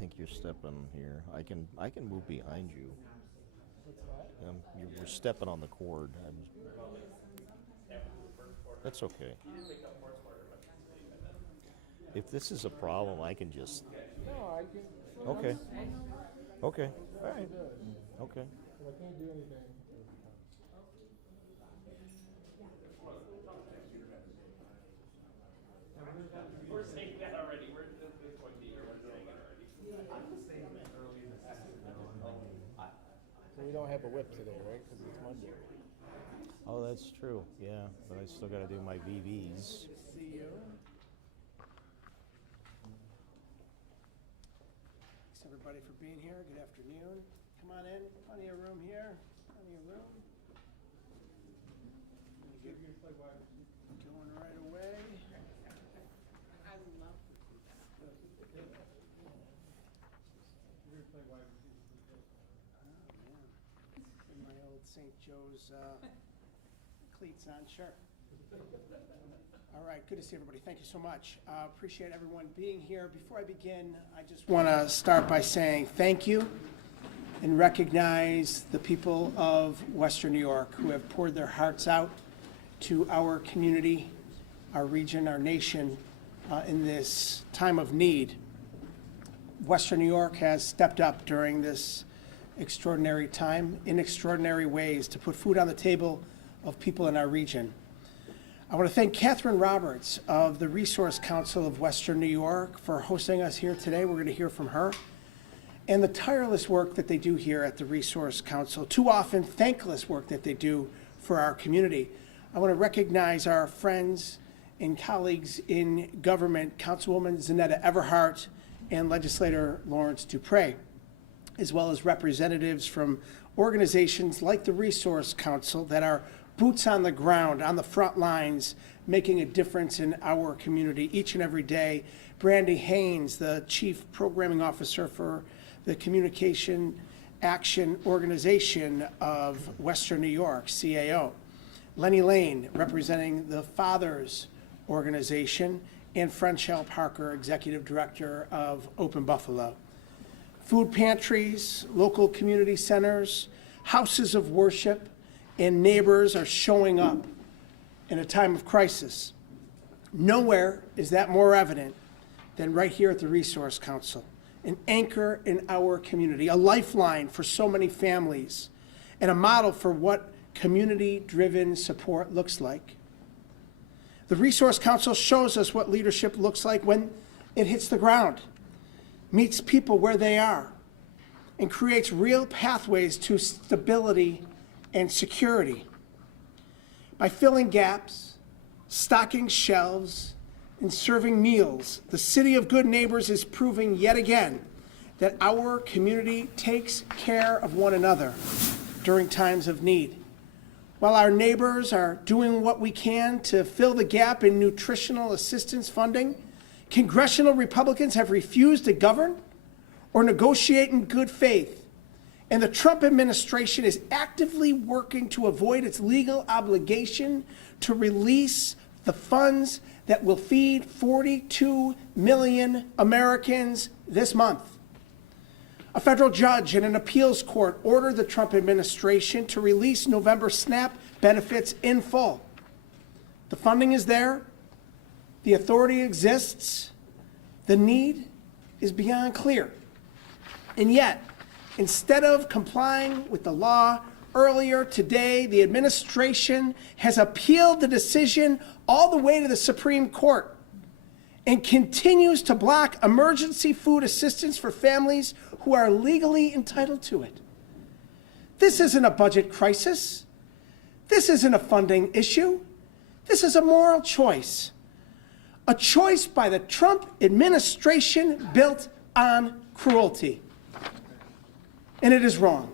think you're stepping here. I can move behind you. You're stepping on the cord. That's okay. If this is a problem, I can just. No, I can. Okay. Okay. All right. Okay. I can't do anything. We're saying that already. We're saying it already. So we don't have a whip today, right? Because it's Monday. Oh, that's true. Yeah, but I still got to do my VVs. See you. Thanks everybody for being here. Good afternoon. Come on in. Plenty of room here. Plenty of room. Get going right away. I love to see that. In my old St. Joe's cleats on, sure. All right, good to see everybody. Thank you so much. Appreciate everyone being here. Before I begin, I just want to start by saying thank you and recognize the people of Western New York who have poured their hearts out to our community, our region, our nation in this time of need. Western New York has stepped up during this extraordinary time in extraordinary ways to put food on the table of people in our region. I want to thank Catherine Roberts of the Resource Council of Western New York for hosting us here today. We're going to hear from her. And the tireless work that they do here at the Resource Council, too often thankless work that they do for our community. I want to recognize our friends and colleagues in government, Councilwoman Zanetta Everhart and Legislator Lawrence Dupre, as well as representatives from organizations like the Resource Council that are boots on the ground, on the front lines, making a difference in our community each and every day. Brandy Haynes, the Chief Programming Officer for the Communication Action Organization of Western New York, CAO. Lenny Lane, representing the Fathers Organization, and Frenchelle Parker, Executive Director of Open Buffalo. Food pantries, local community centers, houses of worship, and neighbors are showing up in a time of crisis. Nowhere is that more evident than right here at the Resource Council, an anchor in our community, a lifeline for so many families, and a model for what community-driven support looks like. The Resource Council shows us what leadership looks like when it hits the ground, meets people where they are, and creates real pathways to stability and security. By filling gaps, stocking shelves, and serving meals, the City of Good Neighbors is proving yet again that our community takes care of one another during times of need. While our neighbors are doing what we can to fill the gap in nutritional assistance funding, congressional Republicans have refused to govern or negotiate in good faith. And the Trump administration is actively working to avoid its legal obligation to release the funds that will feed 42 million Americans this month. A federal judge in an appeals court ordered the Trump administration to release November SNAP benefits in full. The funding is there. The authority exists. The need is beyond clear. And yet, instead of complying with the law, earlier today, the administration has appealed the decision all the way to the Supreme Court and continues to block emergency food assistance for families who are legally entitled to it. This isn't a budget crisis. This isn't a funding issue. This is a moral choice. A choice by the Trump administration built on cruelty. And it is wrong.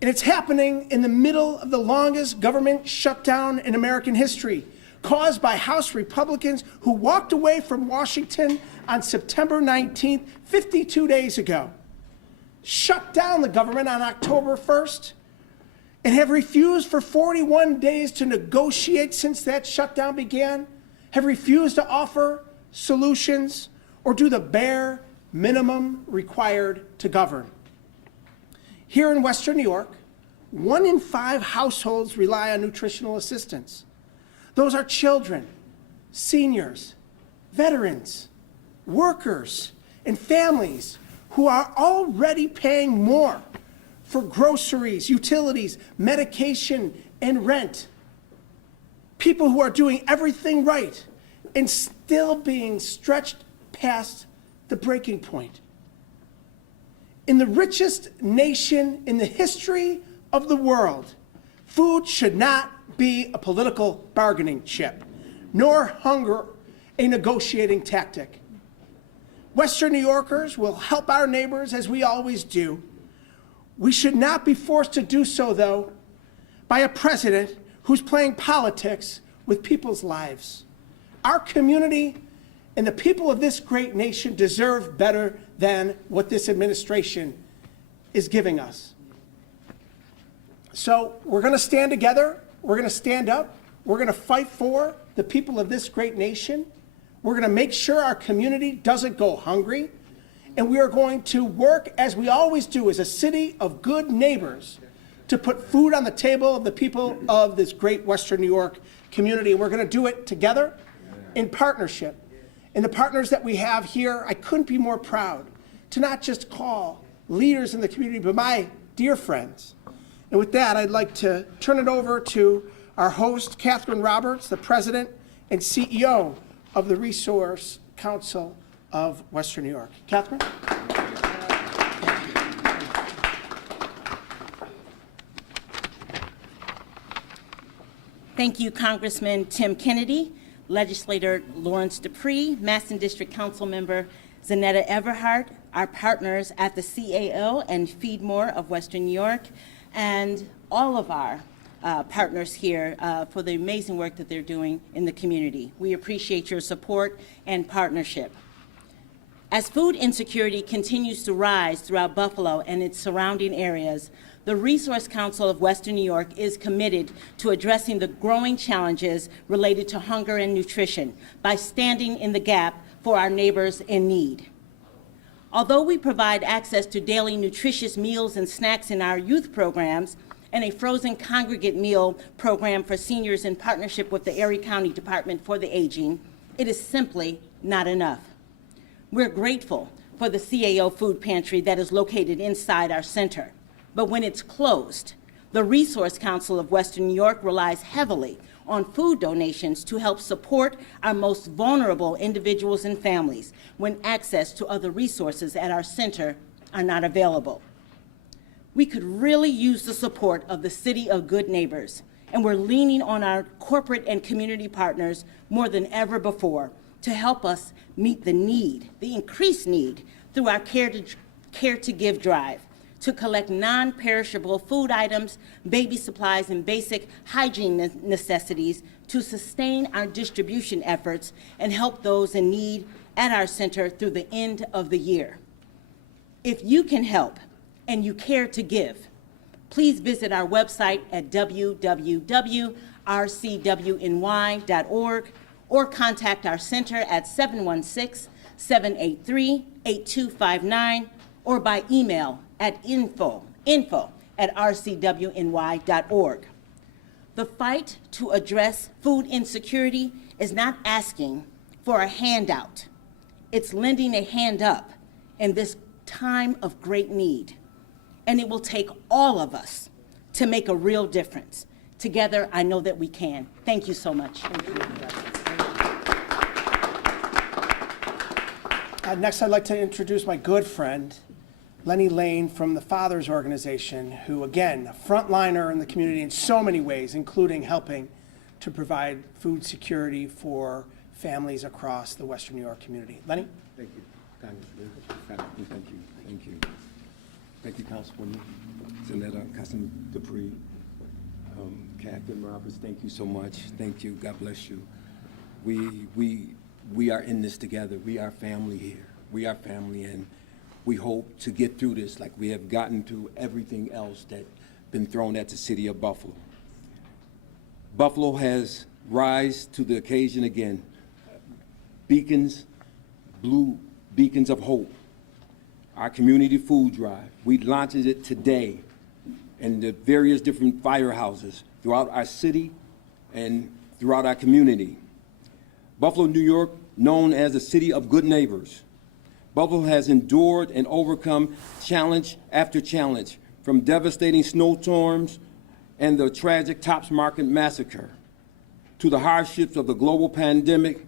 And it's happening in the middle of the longest government shutdown in American history, caused by House Republicans who walked away from Washington on September 19th, 52 days ago, shut down the government on October 1st, and have refused for 41 days to negotiate since that shutdown began, have refused to offer solutions or do the bare minimum required to govern. Here in Western New York, 1 in 5 households rely on nutritional assistance. Those are children, seniors, veterans, workers, and families who are already paying more for groceries, utilities, medication, and rent. People who are doing everything right and still being stretched past the breaking point. In the richest nation in the history of the world, food should not be a political bargaining chip, nor hunger a negotiating tactic. Western New Yorkers will help our neighbors as we always do. We should not be forced to do so, though, by a president who's playing politics with people's lives. Our community and the people of this great nation deserve better than what this administration is giving us. So we're going to stand together. We're going to stand up. We're going to fight for the people of this great nation. We're going to make sure our community doesn't go hungry. And we are going to work, as we always do, as a city of good neighbors, to put food on the table of the people of this great Western New York community. And we're going to do it together in partnership. And the partners that we have here, I couldn't be more proud to not just call leaders in the community, but my dear friends. And with that, I'd like to turn it over to our host, Catherine Roberts, the president and CEO of the Resource Council of Western New York. Catherine? Thank you, Congressman Tim Kennedy, Legislator Lawrence Dupree, Maston District Council Member Zanetta Everhart, our partners at the CAO and Feed More of Western New York, and all of our partners here for the amazing work that they're doing in the community. We appreciate your support and partnership. As food insecurity continues to rise throughout Buffalo and its surrounding areas, the Resource Council of Western New York is committed to addressing the growing challenges related to hunger and nutrition by standing in the gap for our neighbors in need. Although we provide access to daily nutritious meals and snacks in our youth programs and a frozen congregate meal program for seniors in partnership with the Erie County Department for the Aging, it is simply not enough. We're grateful for the CAO food pantry that is located inside our center. But when it's closed, the Resource Council of Western New York relies heavily on food donations to help support our most vulnerable individuals and families when access to other resources at our center are not available. We could really use the support of the City of Good Neighbors, and we're leaning on our corporate and community partners more than ever before to help us meet the need, the increased need, through our Care to Give drive, to collect non-perishable food items, baby supplies, and basic hygiene necessities to sustain our distribution efforts and help those in need at our center through the end of the year. If you can help and you care to give, please visit our website at www.rcwny.org or contact our center at 716-783-8259 or by email at info@rcwny.org. The fight to address food insecurity is not asking for a handout. It's lending a hand up in this time of great need. And it will take all of us to make a real difference. Together, I know that we can. Thank you so much. Next, I'd like to introduce my good friend, Lenny Lane from the Fathers Organization, who, again, a frontliner in the community in so many ways, including helping to provide food security for families across the Western New York community. Lenny? Thank you, Congressman. Thank you. Thank you. Thank you, Councilwoman Zanetta, Councilman Dupree, Captain Roberts. Thank you so much. Thank you. God bless you. We are in this together. We are family here. We are family, and we hope to get through this like we have gotten through everything else that's been thrown at the city of Buffalo. Buffalo has rise to the occasion again. Beacons, blue beacons of hope. Our community food drive, we launched it today in the various different firehouses throughout our city and throughout our community. Buffalo, New York, known as the city of good neighbors. Buffalo has endured and overcome challenge after challenge, from devastating snowstorms and the tragic Tops Market massacre to the hardships of the global pandemic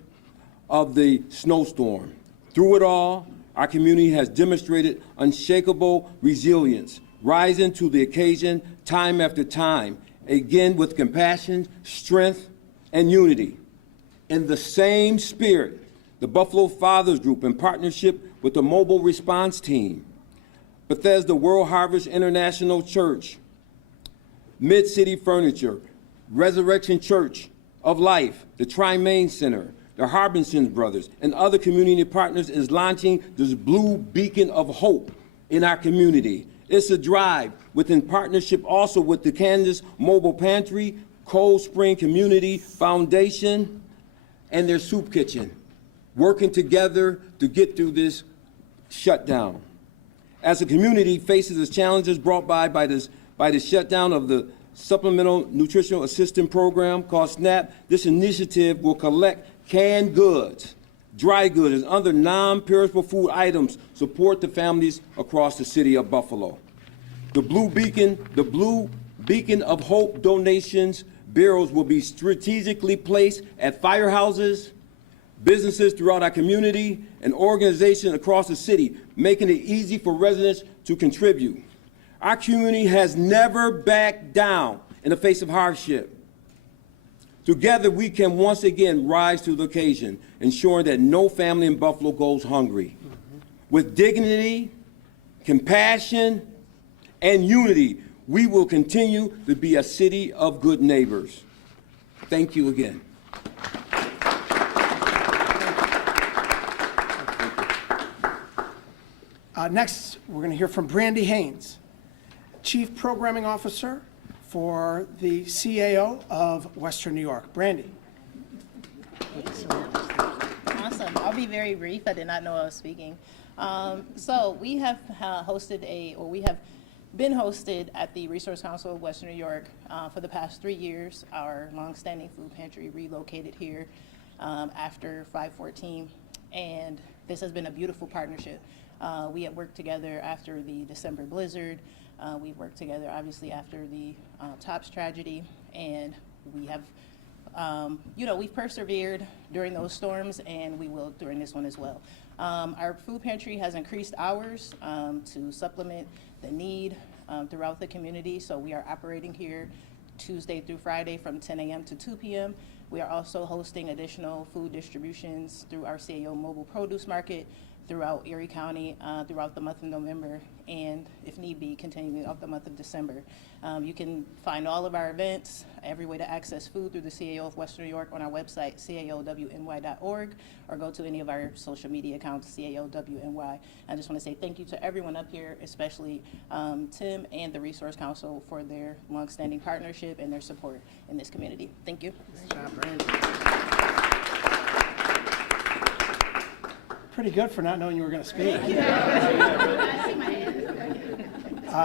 of the snowstorm. Through it all, our community has demonstrated unshakable resilience, rising to the occasion time after time, again with compassion, strength, and unity. In the same spirit, the Buffalo Fathers Group, in partnership with the Mobile Response Team, Bethesda World Harvest International Church, Mid-City Furniture, Resurrection Church of Life, the Tri-Main Center, the Harbinson Brothers, and other community partners is launching this blue beacon of hope in our community. It's a drive within partnership also with the Kansas Mobile Pantry, Cold Spring Community Foundation, and their soup kitchen, working together to get through this shutdown. As the community faces the challenges brought by the shutdown of the Supplemental Nutritional Assistance Program called SNAP, this initiative will collect canned goods, dry goods, and other non-perishable food items support the families across the city of Buffalo. The Blue Beacon of Hope donations barrels will be strategically placed at firehouses, businesses throughout our community, and organizations across the city, making it easy for residents to contribute. Our community has never backed down in the face of hardship. Together, we can once again rise to the occasion, ensuring that no family in Buffalo goes hungry. With dignity, compassion, and unity, we will continue to be a city of good neighbors. Thank you again. Next, we're going to hear from Brandy Haynes, Chief Programming Officer for the CAO of Western New York. Brandy. Awesome. I'll be very brief. I did not know I was speaking. So we have we have been hosted at the Resource Council of Western New York for the past 3 years. Our longstanding food pantry relocated here after 5/14, and this has been a beautiful partnership. We had worked together after the December blizzard. We've worked together, obviously, after the Tops tragedy, and we have, we've persevered during those storms, and we will during this one as well. Our food pantry has increased hours to supplement the need throughout the community, so we are operating here Tuesday through Friday from 10 a.m. to 2 p.m. We are also hosting additional food distributions through our CAO mobile produce market throughout Erie County throughout the month of November, and if need be, continuing out the month of December. You can find all of our events, every way to access food through the CAO of Western New York on our website, caowny.org, or go to any of our social media accounts, CAOWNY. I just want to say thank you to everyone up here, especially Tim and the Resource Council for their longstanding partnership and their support in this community. Thank you. Great job, Brandy. Pretty good for not knowing you were going to speak.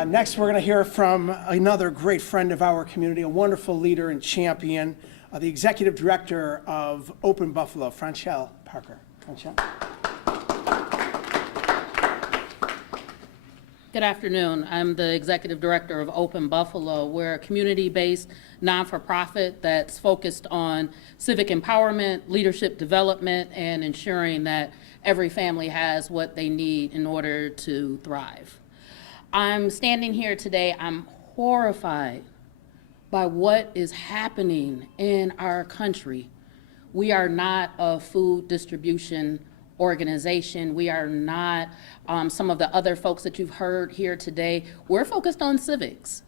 Next, we're going to hear from another great friend of our community, a wonderful leader and champion, the Executive Director of Open Buffalo, Franchelle Parker. Franchelle. Good afternoon. I'm the Executive Director of Open Buffalo. We're a community-based non-for-profit that's focused on civic empowerment, leadership development, and ensuring that every family has what they need in order to thrive. I'm standing here today, I'm horrified by what is happening in our country. We are not a food distribution organization. We are not some of the other folks that you've heard here today. We're focused on civics.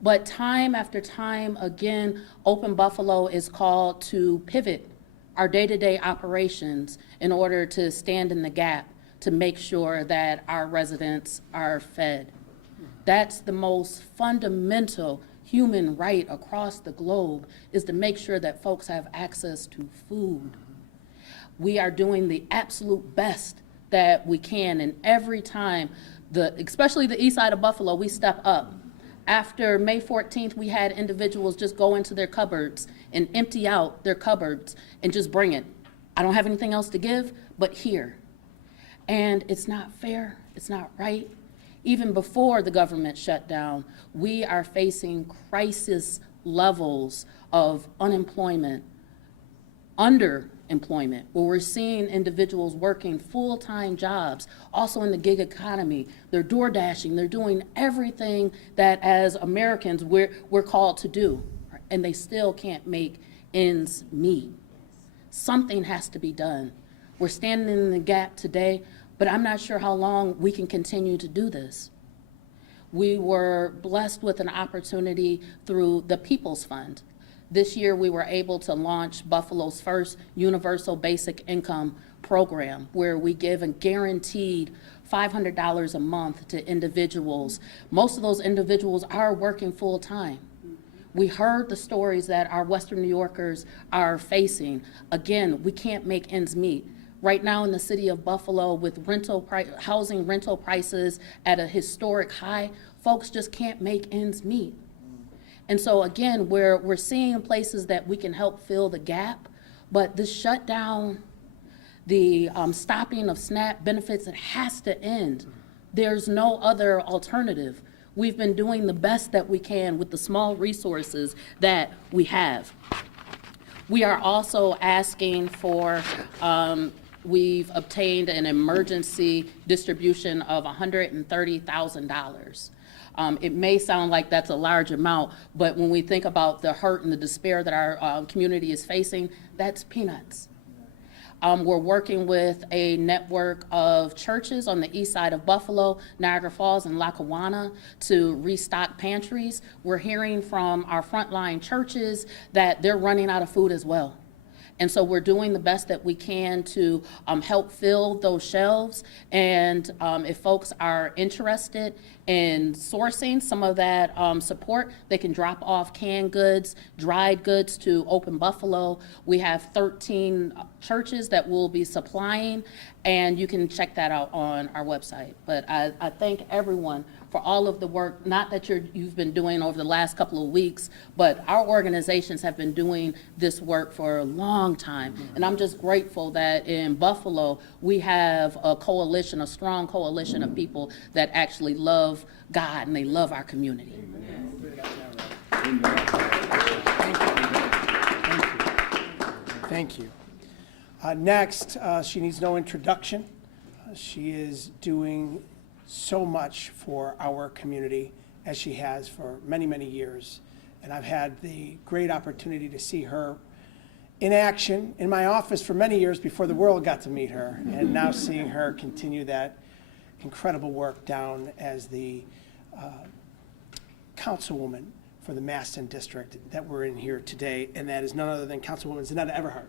But time after time, again, Open Buffalo is called to pivot our day-to-day operations in order to stand in the gap to make sure that our residents are fed. That's the most fundamental human right across the globe, is to make sure that folks have access to food. We are doing the absolute best that we can. And every time, especially the east side of Buffalo, we step up. After May 14th, we had individuals just go into their cupboards and empty out their cupboards and just bring it. I don't have anything else to give, but here. And it's not fair, it's not right. Even before the government shutdown, we are facing crisis levels of unemployment, underemployment, where we're seeing individuals working full-time jobs, also in the gig economy. They're door dashing, they're doing everything that as Americans we're called to do, and they still can't make ends meet. Something has to be done. We're standing in the gap today, but I'm not sure how long we can continue to do this. We were blessed with an opportunity through the People's Fund. This year, we were able to launch Buffalo's first universal basic income program, where we give a guaranteed $500 a month to individuals. Most of those individuals are working full-time. We heard the stories that our Western New Yorkers are facing. Again, we can't make ends meet. Right now in the city of Buffalo, with housing rental prices at a historic high, folks just can't make ends meet. And so again, we're seeing places that we can help fill the gap, but this shutdown, the stopping of SNAP benefits, it has to end. There's no other alternative. We've been doing the best that we can with the small resources that we have. We are also asking for, we've obtained an emergency distribution of $130,000. It may sound like that's a large amount, but when we think about the hurt and the despair that our community is facing, that's peanuts. We're working with a network of churches on the east side of Buffalo, Niagara Falls, and Lackawanna to restock pantries. We're hearing from our frontline churches that they're running out of food as well. And so we're doing the best that we can to help fill those shelves. And if folks are interested in sourcing some of that support, they can drop off canned goods, dried goods to Open Buffalo. We have 13 churches that will be supplying, and you can check that out on our website. But I thank everyone for all of the work, not that you've been doing over the last couple of weeks, but our organizations have been doing this work for a long time. And I'm just grateful that in Buffalo, we have a coalition, a strong coalition of people that actually love God and they love our community. Thank you. Next, she needs no introduction. She is doing so much for our community, as she has for many, many years. And I've had the great opportunity to see her in action in my office for many years before the world got to meet her, and now seeing her continue that incredible work down as the councilwoman for the Maston district that we're in here today, and that is none other than Councilwoman Zanetta Everhart.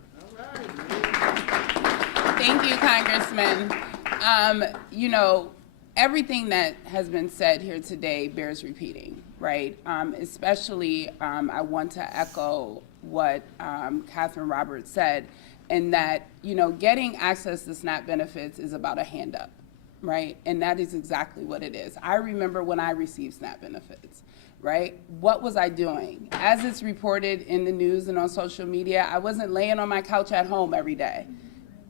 Thank you, Congressman. You know, everything that has been said here today bears repeating, right? Especially, I want to echo what Catherine Roberts said, and that, you know, getting access to SNAP benefits is about a hand up, right? And that is exactly what it is. I remember when I received SNAP benefits, right? What was I doing? As it's reported in the news and on social media, I wasn't laying on my couch at home every day,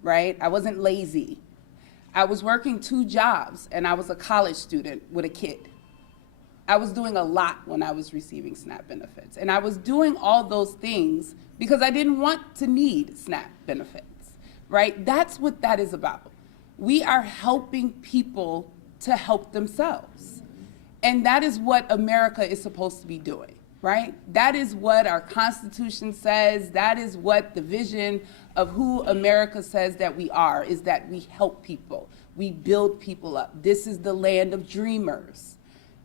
right? I wasn't lazy. I was working 2 jobs, and I was a college student with a kid. I was doing a lot when I was receiving SNAP benefits. And I was doing all those things because I didn't want to need SNAP benefits, right? That's what that is about. We are helping people to help themselves. And that is what America is supposed to be doing, right? That is what our Constitution says. That is what the vision of who America says that we are, is that we help people. We build people up. This is the land of dreamers.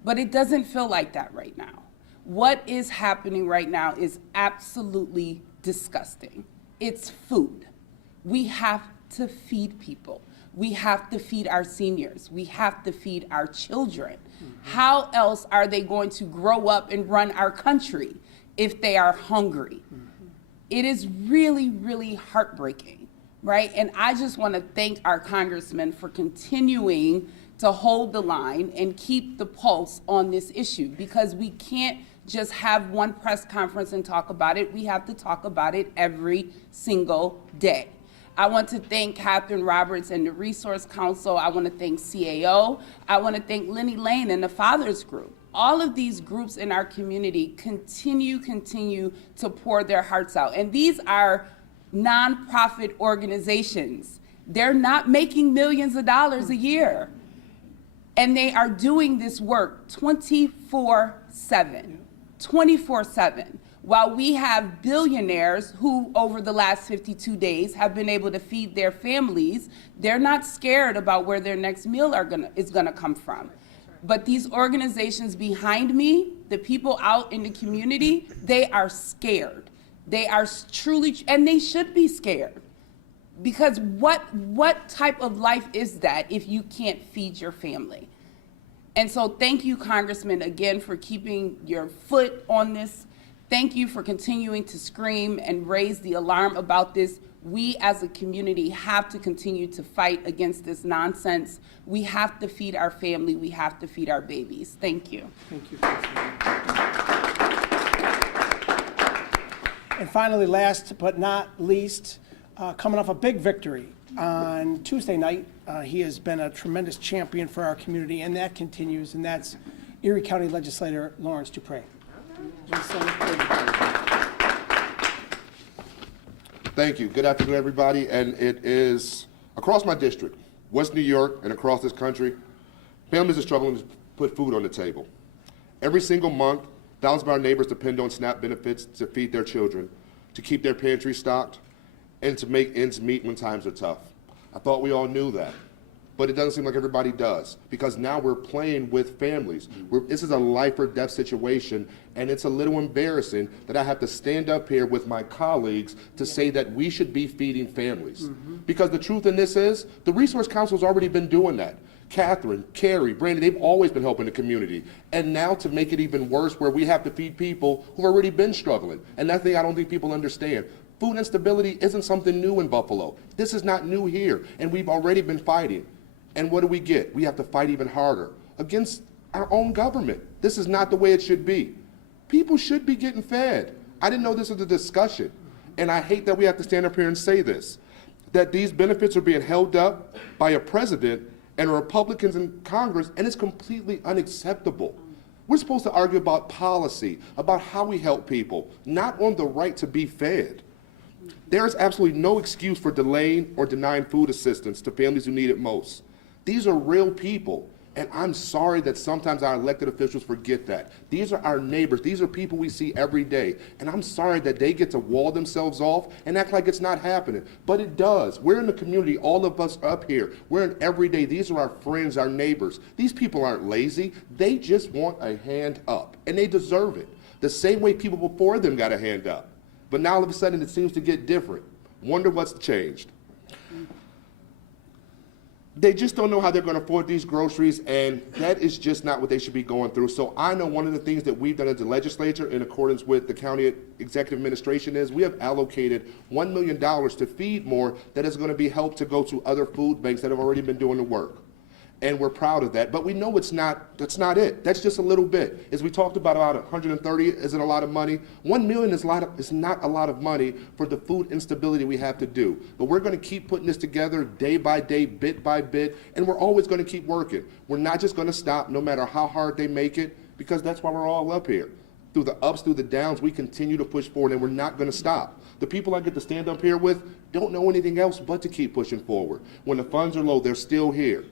But it doesn't feel like that right now. What is happening right now is absolutely disgusting. It's food. We have to feed people. We have to feed our seniors. We have to feed our children. How else are they going to grow up and run our country if they are hungry? It is really, really heartbreaking right? And I just want to thank our congressman for continuing to hold the line and keep the pulse on this issue, because we can't just have one press conference and talk about it. We have to talk about it every single day. I want to thank Catherine Roberts and the Resource Council. I want to thank CAO. I want to thank Lenny Lane and the Fathers Group. All of these groups in our community continue to pour their hearts out. And these are nonprofit organizations. They're not making millions of dollars a year. And they are doing this work 24/7, 24/7. While we have billionaires who, over the last 52 days, have been able to feed their families, they're not scared about where their next meal is gonna come from. But these organizations behind me, the people out in the community, they are scared. They are truly, and they should be scared. Because what type of life is that if you can't feed your family? And so thank you, Congressman, again, for keeping your foot on this. Thank you for continuing to scream and raise the alarm about this. We as a community have to continue to fight against this nonsense. We have to feed our family. We have to feed our babies. Thank you. Thank you, Councilman. And finally, last but not least, coming off a big victory on Tuesday night, he has been a tremendous champion for our community, and that continues, and that's Erie County Legislator Lawrence Dupre. Thank you. Good afternoon, everybody. And it is across my district, West New York, and across this country, families are struggling to put food on the table. Every single month, thousands of our neighbors depend on SNAP benefits to feed their children, to keep their pantry stocked, and to make ends meet when times are tough. I thought we all knew that. But it doesn't seem like everybody does, because now we're playing with families. This is a life or death situation, and it's a little embarrassing that I have to stand up here with my colleagues to say that we should be feeding families. Because the truth in this is, the Resource Council's already been doing that. Catherine, Carrie, Brandon, they've always been helping the community. And now to make it even worse, where we have to feed people who've already been struggling. And that's the thing I don't think people understand. Food instability isn't something new in Buffalo. This is not new here, and we've already been fighting. And what do we get? We have to fight even harder against our own government. This is not the way it should be. People should be getting fed. I didn't know this was a discussion. And I hate that we have to stand up here and say this, that these benefits are being held up by a president and Republicans in Congress, and it's completely unacceptable. We're supposed to argue about policy, about how we help people, not on the right to be fed. There is absolutely no excuse for delaying or denying food assistance to families who need it most. These are real people, and I'm sorry that sometimes our elected officials forget that. These are our neighbors. These are people we see every day, and I'm sorry that they get to wall themselves off and act like it's not happening, but it does. We're in the community, all of us up here. We're in every day. These are our friends, our neighbors. These people aren't lazy. They just want a hand up, and they deserve it. The same way people before them got a hand up. But now all of a sudden it seems to get different. Wonder what's changed. They just don't know how they're going to afford these groceries, and that is just not what they should be going through. So I know one of the things that we've done as the legislature in accordance with the county executive administration is we have allocated $1 million to feed more that is going to be helped to go to other food banks that have already been doing the work. And we're proud of that, but we know that's not it. That's just a little bit. As we talked about 130 isn't a lot of money. 1 million is not a lot of money for the food instability we have to do. But we're going to keep putting this together day by day, bit by bit, and we're always going to keep working. We're not just going to stop no matter how hard they make it, because that's why we're all up here. Through the ups, through the downs, we continue to push forward, and we're not going to stop. The people I get to stand up here with don't know anything else but to keep pushing forward. When the funds are low, they're still here.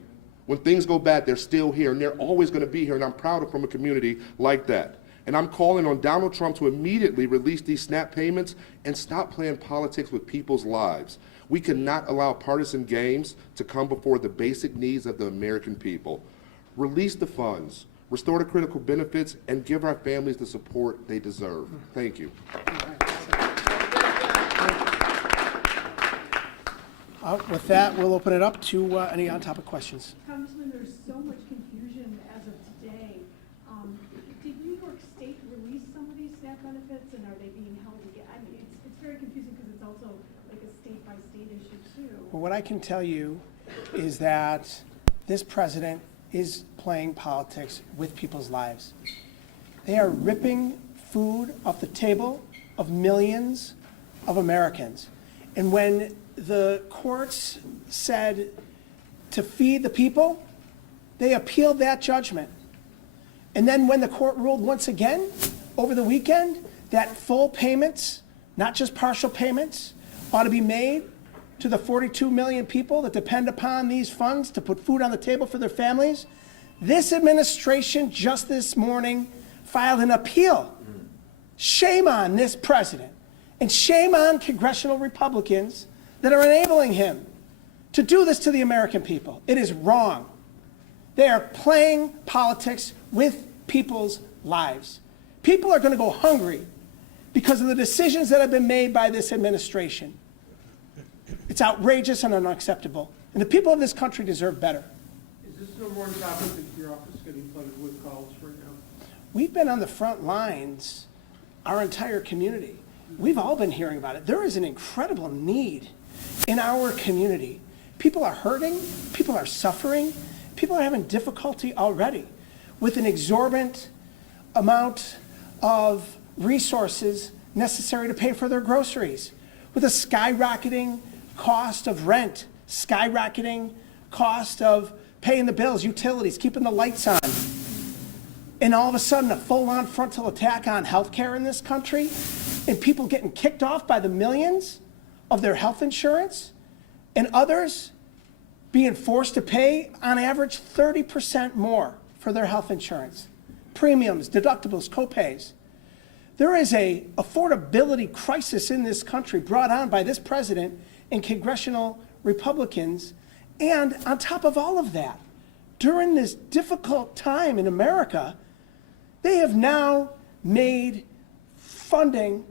When things go bad, they're still here, and they're always going to be here, and I'm proud of from a community like that. And I'm calling on Donald Trump to immediately release these SNAP payments and stop playing politics with people's lives. We cannot allow partisan games to come before the basic needs of the American people. Release the funds, restore the critical benefits, and give our families the support they deserve. Thank you. With that, we'll open it up to any on-topic questions. Congressman, there's so much confusion as of today. Did New York State release some of these SNAP benefits, and are they being held again? I mean, it's very confusing because it's also like a state-by-state issue too. Well, what I can tell you is that this president is playing politics with people's lives. They are ripping food off the table of millions of Americans. And when the courts said to feed the people, they appealed that judgment. And then when the court ruled once again over the weekend that full payments, not just partial payments, ought to be made to the 42 million people that depend upon these funds to put food on the table for their families, this administration just this morning filed an appeal. Shame on this president, and shame on congressional Republicans that are enabling him to do this to the American people. It is wrong. They are playing politics with people's lives. People are going to go hungry because of the decisions that have been made by this administration. It's outrageous and unacceptable. And the people of this country deserve better. Is this number one topic that your office is getting flooded with calls right now? We've been on the front lines, our entire community. We've all been hearing about it. There is an incredible need in our community. People are hurting, people are suffering, people are having difficulty already with an exorbitant amount of resources necessary to pay for their groceries, with a skyrocketing cost of rent, skyrocketing cost of paying the bills, utilities, keeping the lights on. And all of a sudden, a full-on frontal attack on healthcare in this country, and people getting kicked off by the millions of their health insurance, and others being forced to pay, on average, 30% more for their health insurance. Premiums, deductibles, copays. There is a affordability crisis in this country brought on by this president and congressional Republicans. And on top of all of that, during this difficult time in America, they have now made funding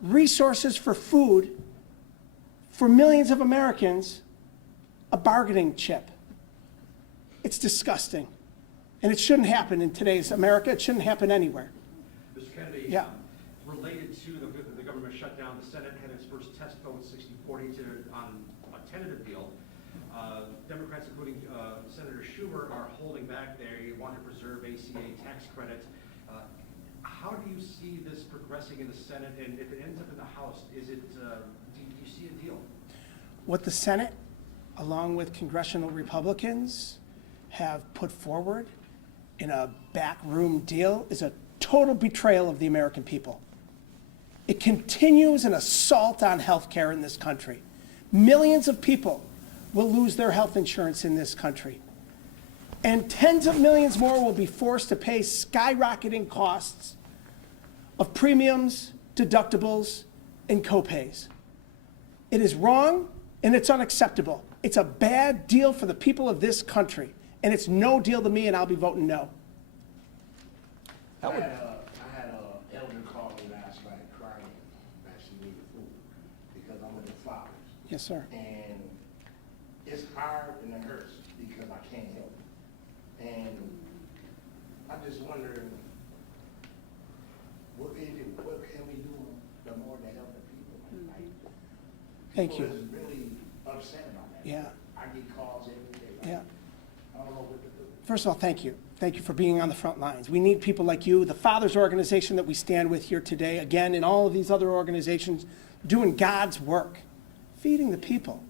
resources for food for millions of Americans a bargaining chip. It's disgusting. And it shouldn't happen in today's America. It shouldn't happen anywhere. Mr. Kennedy, Yeah. Related to the government shutdown, the Senate had its first test vote 60-40 on a tentative deal. Democrats, including Senator Schumer, are holding back. They want to preserve ACA tax credit. How do you see this progressing in the Senate? And if it ends up in the House, do you see a deal? What the Senate, along with congressional Republicans, have put forward in a backroom deal is a total betrayal of the American people. It continues an assault on health care in this country. Millions of people will lose their health insurance in this country. And tens of millions more will be forced to pay skyrocketing costs of premiums, deductibles, and copays. It is wrong and it's unacceptable. It's a bad deal for the people of this country. And it's no deal to me, and I'll be voting no. I had a elder call me last night crying that she needed food because I'm with the fathers. Yes, sir. And it's hard and it hurts because I can't help it. And I just wonder, what can we do the more to help the people? Like, Thank you. People is really upset about that. Yeah. I get calls every day. Like, Yeah. I don't know what to do. First of all, thank you. Thank you for being on the front lines. We need people like you, the Fathers Organization that we stand with here today, again, and all of these other organizations doing God's work, feeding the people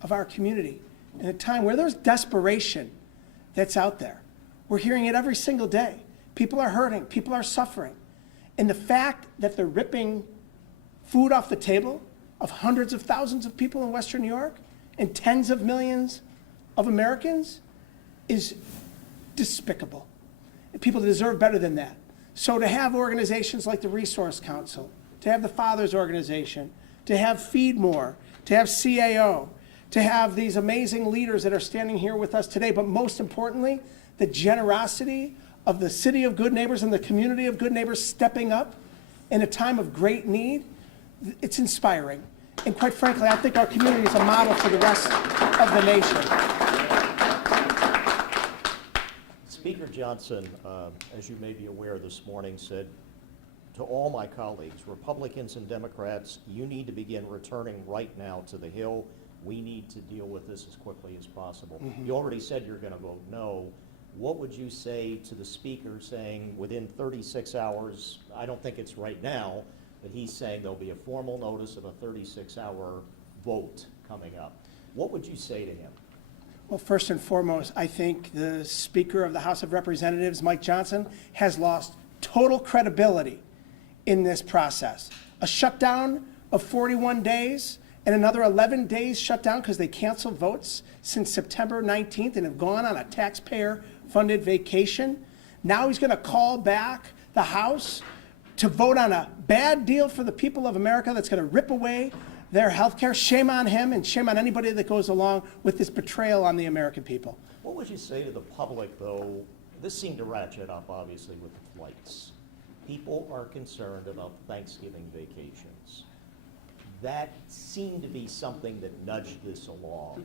of our community in a time where there's desperation that's out there. We're hearing it every single day. People are hurting. People are suffering. And the fact that they're ripping food off the table of hundreds of thousands of people in Western New York and tens of millions of Americans is despicable. And people deserve better than that. So to have organizations like the Resource Council, to have the Fathers Organization, to have Feed More, to have CAO, to have these amazing leaders that are standing here with us today, but most importantly, the generosity of the city of Good Neighbors and the community of Good Neighbors stepping up in a time of great need, it's inspiring. And quite frankly, I think our community is a model for the rest of the nation. Speaker Johnson, as you may be aware this morning, said to all my colleagues, Republicans and Democrats, you need to begin returning right now to the Hill. We need to deal with this as quickly as possible. You already said you're going to vote no. What would you say to the Speaker saying within 36 hours, I don't think it's right now, but he's saying there'll be a formal notice of a 36-hour vote coming up. What would you say to him? Well, first and foremost, I think the Speaker of the House of Representatives, Mike Johnson, has lost total credibility in this process. A shutdown of 41 days and another 11 days shut down because they canceled votes since September 19th and have gone on a taxpayer-funded vacation. Now he's going to call back the House to vote on a bad deal for the people of America that's going to rip away their health care. Shame on him and shame on anybody that goes along with this betrayal on the American people. What would you say to the public, though? This seemed to ratchet up, obviously, with the flights. People are concerned about Thanksgiving vacations. That seemed to be something that nudged this along.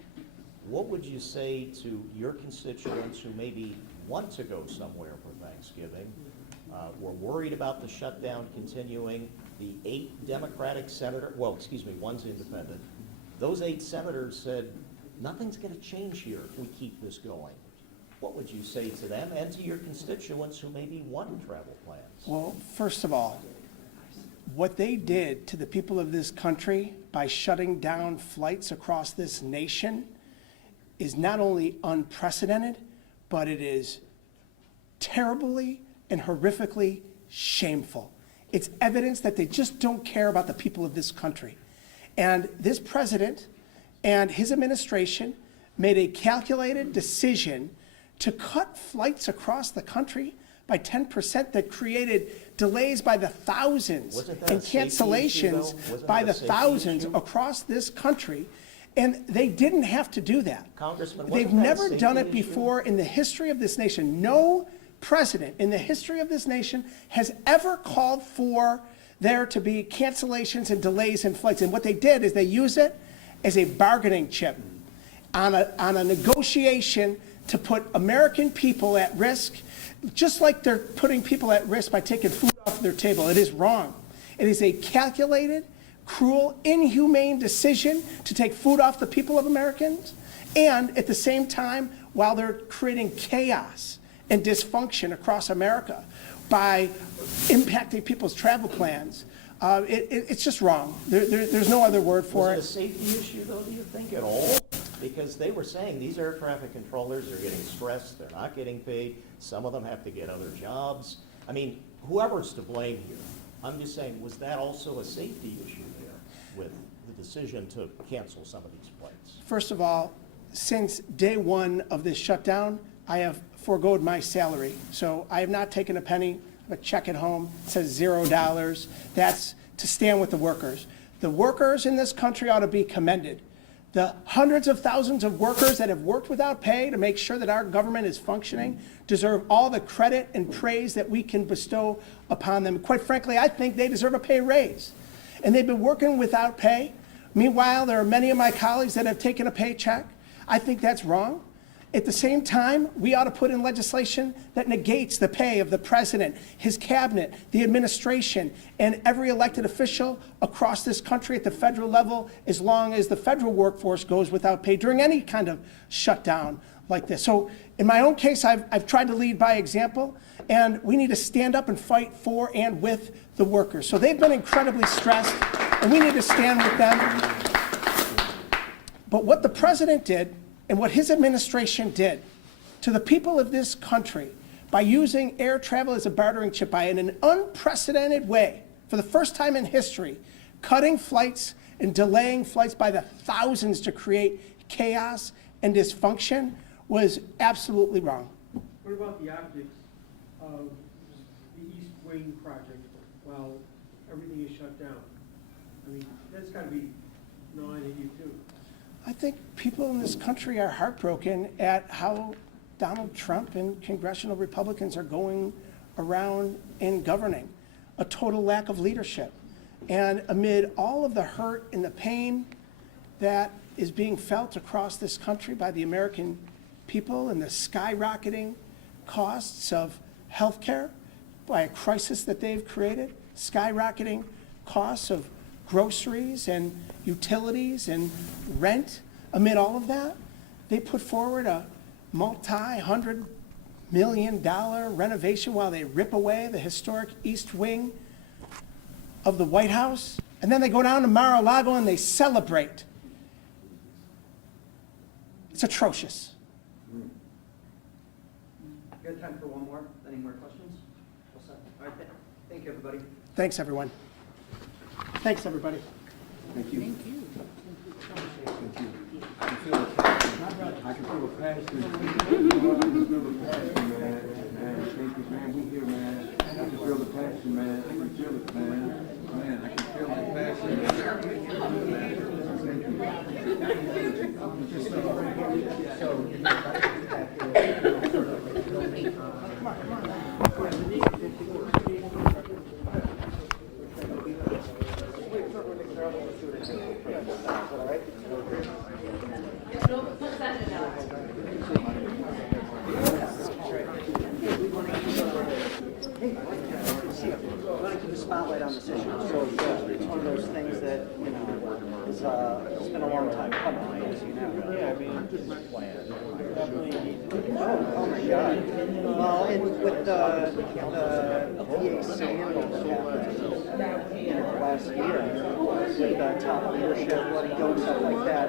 What would you say to your constituents who maybe want to go somewhere for Thanksgiving, were worried about the shutdown continuing? The 8 Democratic senators, well, excuse me, one's independent. Those 8 senators said, nothing's going to change here if we keep this going. What would you say to them and to your constituents who maybe want travel plans? Well, first of all, what they did to the people of this country by shutting down flights across this nation is not only unprecedented, but it is terribly and horrifically shameful. It's evidence that they just don't care about the people of this country. And this president and his administration made a calculated decision to cut flights across the country by 10% that created delays by the thousands and cancellations by the thousands across this country. And they didn't have to do that. Congressman, they've never done it before in the history of this nation. No president in the history of this nation has ever called for there to be cancellations and delays in flights. And what they did is they used it as a bargaining chip on a negotiation to put American people at risk, just like they're putting people at risk by taking food off their table. It is wrong. It is a calculated, cruel, inhumane decision to take food off the people of Americans, and at the same time, while they're creating chaos and dysfunction across America by impacting people's travel plans, it's just wrong. There's no other word for it. Was it a safety issue, though, do you think, at all? Because they were saying these air traffic controllers are getting stressed, they're not getting paid, some of them have to get other jobs. I mean, whoever's to blame here, I'm just saying, was that also a safety issue there with the decision to cancel some of these flights? First of all, since day one of this shutdown, I have foregoed my salary. So I have not taken a penny. I have a check at home, it says $0. That's to stand with the workers. The workers in this country ought to be commended. The hundreds of thousands of workers that have worked without pay to make sure that our government is functioning deserve all the credit and praise that we can bestow upon them. Quite frankly, I think they deserve a pay raise. And they've been working without pay. Meanwhile, there are many of my colleagues that have taken a paycheck. I think that's wrong. At the same time, we ought to put in legislation that negates the pay of the president, his cabinet, the administration, and every elected official across this country at the federal level, as long as the federal workforce goes without pay during any kind of shutdown like this. So in my own case, I've tried to lead by example, and we need to stand up and fight for and with the workers. So they've been incredibly stressed, and we need to stand with them. But what the president did and what his administration did to the people of this country by using air travel as a bartering chip, by in an unprecedented way, for the first time in history, cutting flights and delaying flights by the thousands to create chaos and dysfunction, was absolutely wrong. What about the optics of the East Wing project while everything is shut down? I mean, that's got to be gnawing at you too. I think people in this country are heartbroken at how Donald Trump and congressional Republicans are going around in governing. A total lack of leadership. And amid all of the hurt and the pain that is being felt across this country by the American people and the skyrocketing costs of health care by a crisis that they've created, skyrocketing costs of groceries and utilities and rent, amid all of that, they put forward a multi-$100 million renovation while they rip away the historic east wing of the White House, and then they go down to Mar-a-Lago and they celebrate. It's atrocious. You got time for one more? Any more questions? All set? All right, thank you, everybody. Thanks, everyone. Thanks, everybody. Thank you. Thank you. I can feel the passion. I can feel the passion. I can feel the passion, man. Man, thank you, man. We here, man. I can feel the passion, man. I can feel it, man. Man, I can feel the passion, man. Spotlight on this issue. So it's one of those things that, you know, is, it's been a long time coming, as you know. Yeah, I mean, oh my God. Well, and with the VA scandal that happened last year, with top leadership letting go and stuff like that,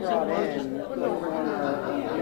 brought in the former